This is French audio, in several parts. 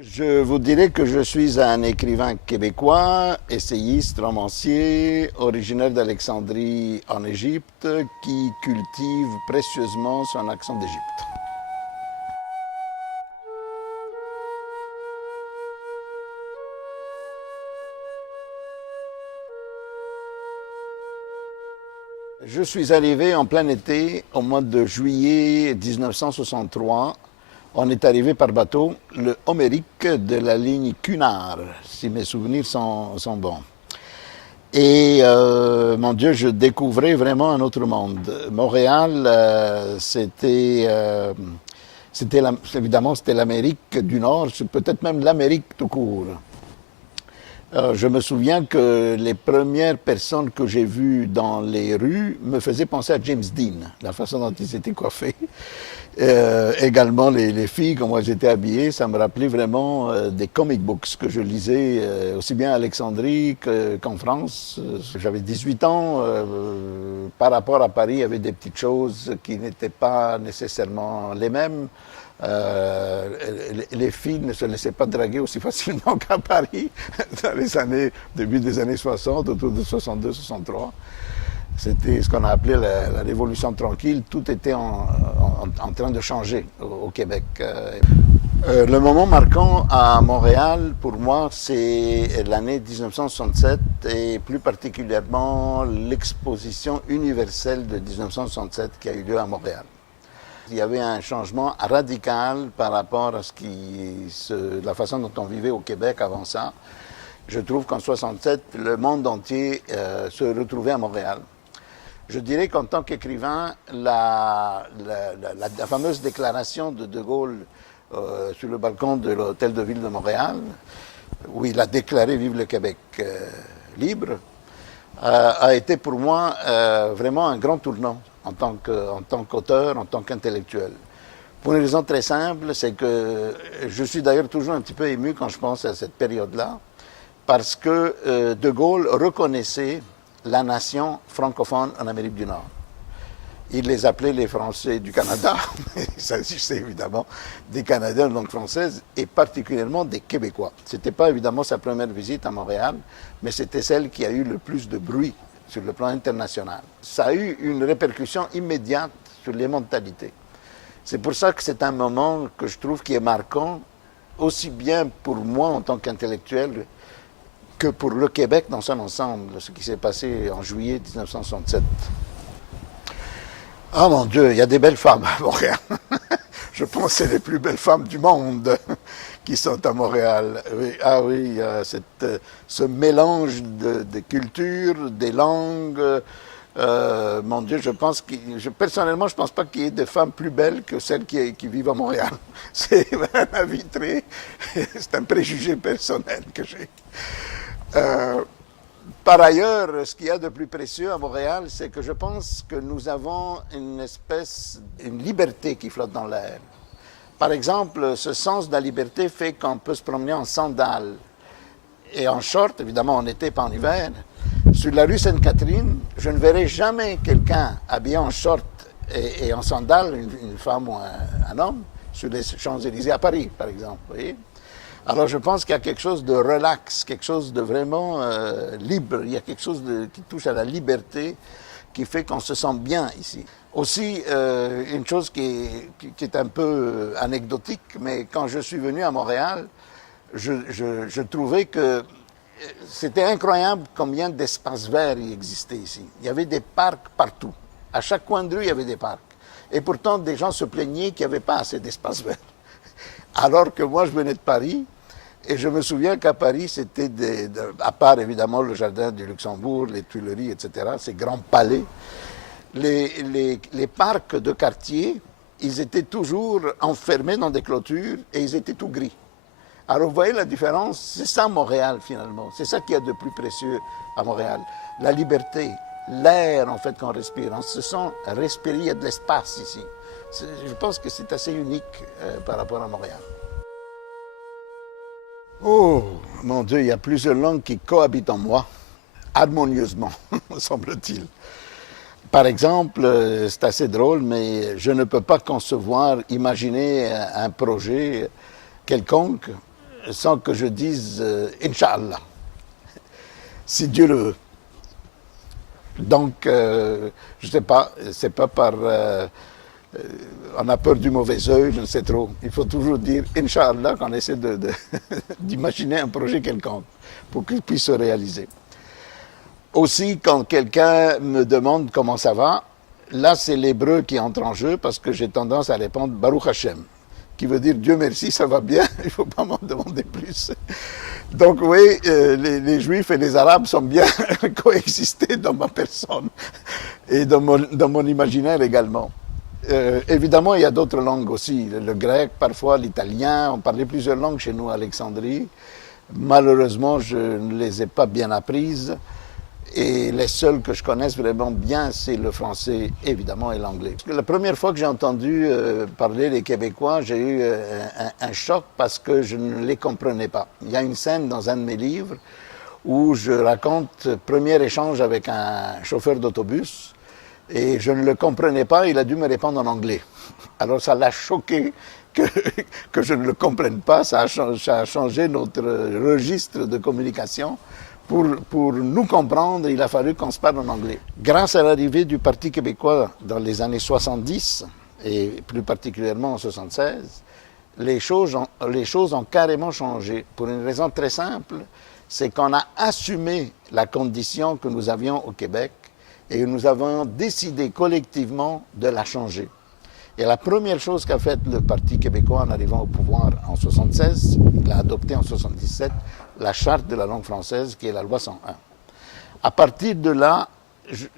Je vous dirais que je suis un écrivain québécois, essayiste, romancier, originaire d'Alexandrie en Égypte, qui cultive précieusement son accent d'Égypte. Je suis arrivé en plein été, au mois de juillet 1963. On est arrivé par bateau, le Homérique de la ligne Cunard, si mes souvenirs sont bons. Et mon Dieu, je découvrais vraiment un autre monde. Montréal, évidemment, c'était l'Amérique du Nord, peut-être même l'Amérique tout court. Je me souviens que les premières personnes que j'ai vues dans les rues me faisaient penser à James Dean, la façon dont ils étaient coiffés. Également les filles, comment elles étaient habillées, ça me rappelait vraiment des comic books que je lisais aussi bien à Alexandrie qu'en France. J'avais 18 ans, par rapport à Paris, il y avait des petites choses qui n'étaient pas nécessairement les mêmes. Les filles ne se laissaient pas draguer aussi facilement qu'à Paris dans les années, début des années 60, autour de 62-63. C'était ce qu'on a appelé la révolution tranquille. Tout était en train de changer au Québec. Le moment marquant à Montréal, pour moi, c'est l'année 1967 et plus particulièrement l'exposition universelle de 1967 qui a eu lieu à Montréal. Il y avait un changement radical par rapport à la façon dont on vivait au Québec avant ça. Je trouve qu'en 67, le monde entier se retrouvait à Montréal. Je dirais qu'en tant qu'écrivain, la fameuse déclaration de De Gaulle sur le balcon de l'Hôtel de Ville de Montréal, où il a déclaré « Vive le Québec libre », a été pour moi vraiment un grand tournant en tant qu'auteur, en tant qu'intellectuel. Pour une raison très simple, c'est que je suis d'ailleurs toujours un petit peu ému quand je pense à cette période-là, parce que De Gaulle reconnaissait la nation francophone en Amérique du Nord. Il les appelait les Français du Canada, mais il s'agissait évidemment des Canadiens de langue française et particulièrement des Québécois. Ce n'était pas évidemment sa première visite à Montréal, mais c'était celle qui a eu le plus de bruit sur le plan international. Ça a eu une répercussion immédiate sur les mentalités. C'est pour ça que c'est un moment que je trouve qui est marquant, aussi bien pour moi en tant qu'intellectuel que pour le Québec dans son ensemble, ce qui s'est passé en juillet 1967. Ah mon Dieu, il y a des belles femmes à Montréal. Je pense que c'est les plus belles femmes du monde qui sont à Montréal. Oui, ah oui, il y a ce mélange de cultures, des langues. Mon Dieu, personnellement, je ne pense pas qu'il y ait de femmes plus belles que celles qui vivent à Montréal. C'est un avis c'est un préjugé personnel que j'ai. Par ailleurs, ce qu'il y a de plus précieux à Montréal, c'est que je pense que nous avons une liberté qui flotte dans l'air. Par exemple, ce sens de la liberté fait qu'on peut se promener en sandales et en short, évidemment en été, pas en hiver. Sur la rue Sainte-Catherine, je ne verrai jamais quelqu'un habillé en short et en sandales, une femme ou un homme, sur les Champs-Élysées à Paris, par exemple. Vous voyez? Alors je pense qu'il y a quelque chose de relax, quelque chose de vraiment libre. Il y a quelque chose qui touche à la liberté qui fait qu'on se sent bien ici. Aussi, une chose qui est un peu anecdotique, mais quand je suis venu à Montréal, je trouvais que c'était incroyable combien d'espaces verts il existait ici. Il y avait des parcs partout. À chaque coin de rue, il y avait des parcs. Et pourtant, des gens se plaignaient qu'il n'y avait pas assez d'espaces verts. Alors que moi, je venais de Paris, et je me souviens qu'à Paris, c'était, à part évidemment le jardin du Luxembourg, les Tuileries, etc., ces grands palais, les parcs de quartier, ils étaient toujours enfermés dans des clôtures et ils étaient tout gris. Alors vous voyez la différence, c'est ça Montréal finalement, c'est ça qu'il y a de plus précieux à Montréal, la liberté, l'air en fait qu'on respire, on se sent respirer, il y a de l'espace ici. Je pense que c'est assez unique par rapport à Montréal. Oh, mon Dieu, il y a plusieurs langues qui cohabitent en moi, harmonieusement, semble-t-il. Par exemple, c'est assez drôle, mais je ne peux pas concevoir, imaginer un projet quelconque sans que je dise Inch'Allah, si Dieu le veut. Donc, je ne sais pas, c'est pas par... on a peur du mauvais œil, je ne sais trop. Il faut toujours dire Inch'Allah quand on essaie d'imaginer un projet quelconque pour qu'il puisse se réaliser. Aussi, quand quelqu'un me demande comment ça va, là c'est l'hébreu qui entre en jeu parce que j'ai tendance à répondre Baruch Hashem, qui veut dire Dieu merci, ça va bien, il ne faut pas m'en demander plus. Donc oui, les Juifs et les Arabes sont bien coexistés dans ma personne et dans mon imaginaire également. Évidemment, il y a d'autres langues aussi, le grec, parfois l'italien, on parlait plusieurs langues chez nous à Alexandrie. Malheureusement, je ne les ai pas bien apprises. Et les seuls que je connaisse vraiment bien, c'est le français, évidemment, et l'anglais. La première fois que j'ai entendu parler les Québécois, j'ai eu un choc parce que je ne les comprenais pas. Il y a une scène dans un de mes livres où je raconte premier échange avec un chauffeur d'autobus et je ne le comprenais pas, il a dû me répondre en anglais. Alors ça l'a choqué que je ne le comprenne pas, ça a changé notre registre de communication. Pour nous comprendre, il a fallu qu'on se parle en anglais. Grâce à l'arrivée du Parti québécois dans les années 70, et plus particulièrement en 76, les choses ont carrément changé. Pour une raison très simple, c'est qu'on a assumé la condition que nous avions au Québec et nous avons décidé collectivement de la changer. Et la première chose qu'a faite le Parti québécois en arrivant au pouvoir en 76, il a adopté en 77 la charte de la langue française qui est la loi 101. À partir de là,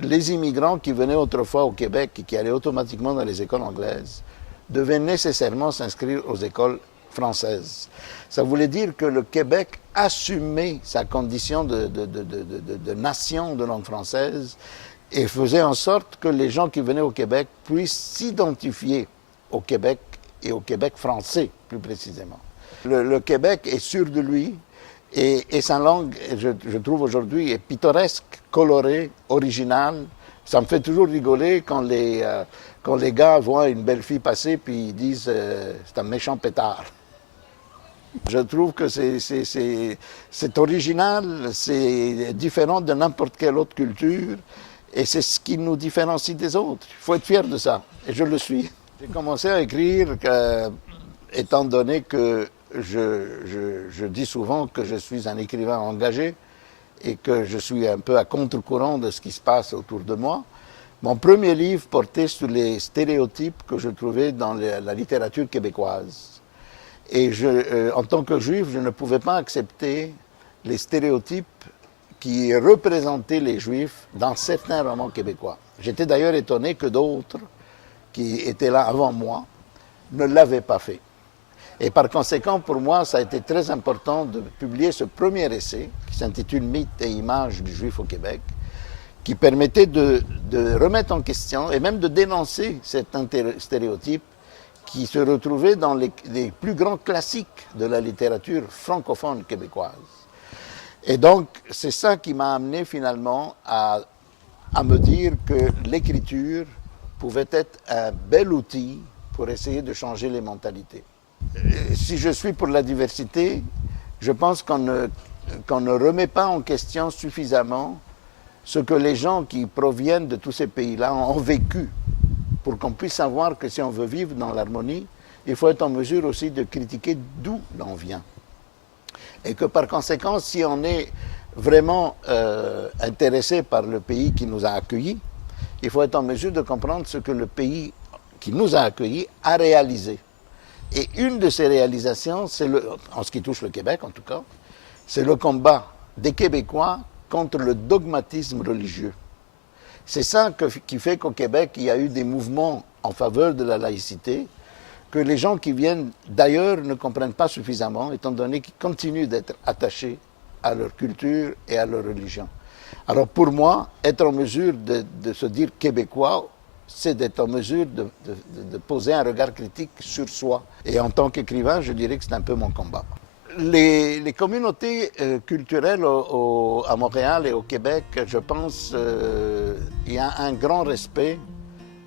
les immigrants qui venaient autrefois au Québec et qui allaient automatiquement dans les écoles anglaises devaient nécessairement s'inscrire aux écoles françaises. Ça voulait dire que le Québec assumait sa condition de nation de langue française et faisait en sorte que les gens qui venaient au Québec puissent s'identifier au Québec et au Québec français, plus précisément. Le Québec est sûr de lui et sa langue, je trouve aujourd'hui, est pittoresque, colorée, originale. Ça me fait toujours rigoler quand les gars voient une belle fille passer puis ils disent c'est un méchant pétard. Je trouve que c'est original, c'est différent de n'importe quelle autre culture. Et c'est ce qui nous différencie des autres. Il faut être fier de ça. Et je le suis. J'ai commencé à écrire étant donné que je dis souvent que je suis un écrivain engagé et que je suis un peu à contre-courant de ce qui se passe autour de moi. Mon premier livre portait sur les stéréotypes que je trouvais dans la littérature québécoise. Et en tant que juif, je ne pouvais pas accepter les stéréotypes qui représentaient les Juifs dans certains romans québécois. J'étais d'ailleurs étonné que d'autres, qui étaient là avant moi, ne l'avaient pas fait. Et par conséquent, pour moi, ça a été très important de publier ce premier essai, qui s'intitule « Mythes et images du Juif au Québec », qui permettait de remettre en question et même de dénoncer cet stéréotype qui se retrouvait dans les plus grands classiques de la littérature francophone québécoise. Et donc, c'est ça qui m'a amené finalement à me dire que l'écriture pouvait être un bel outil pour essayer de changer les mentalités. Si je suis pour la diversité, je pense qu'on ne remet pas en question suffisamment ce que les gens qui proviennent de tous ces pays-là ont vécu, pour qu'on puisse savoir que si on veut vivre dans l'harmonie, il faut être en mesure aussi de critiquer d'où l'on vient. Et que par conséquent, si on est vraiment intéressé par le pays qui nous a accueillis, il faut être en mesure de comprendre ce que le pays qui nous a accueillis a réalisé. Et une de ces réalisations, en ce qui touche le Québec en tout cas, c'est le combat des Québécois contre le dogmatisme religieux. C'est ça qui fait qu'au Québec, il y a eu des mouvements en faveur de la laïcité, que les gens qui viennent d'ailleurs ne comprennent pas suffisamment, étant donné qu'ils continuent d'être attachés à leur culture et à leur religion. Alors pour moi, être en mesure de se dire québécois, c'est d'être en mesure de poser un regard critique sur soi. Et en tant qu'écrivain, je dirais que c'est un peu mon combat. Les communautés culturelles à Montréal et au Québec, je pense, il y a un grand respect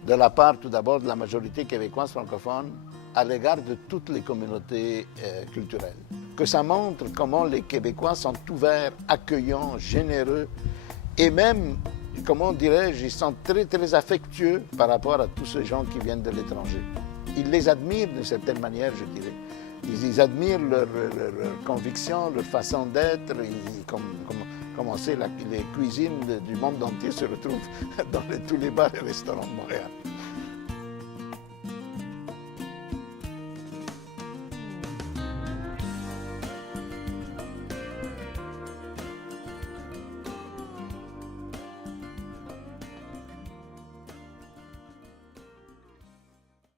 de la part tout d'abord de la majorité québécoise francophone à l'égard de toutes les communautés culturelles. que ça montre comment les Québécois sont ouverts, accueillants, généreux et même, comment dirais-je, ils sont très très affectueux par rapport à tous ces gens qui viennent de l'étranger. Ils les admirent d'une certaine manière, je dirais. Ils admirent leur conviction, leur façon d'être, comment c'est les cuisines du monde entier se retrouvent dans tous les bars et restaurants de Montréal.